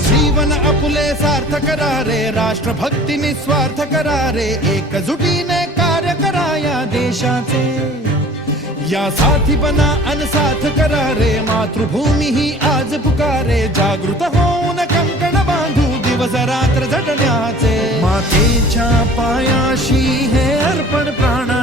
जीवन आपुले सार्थ करा रे, राष्ट्रभक्ती निस्वार्थ करा रे, एकजुटीने कार्य करा या देशाचे। या साथी बना अनसाथ करा रे, मातृभूमी ही आज पुकारे, जागृत होऊन कंकण बांधू दिवस रात्र झटण्याचे। मातेच्या पायाशी हे अर्पण प्राण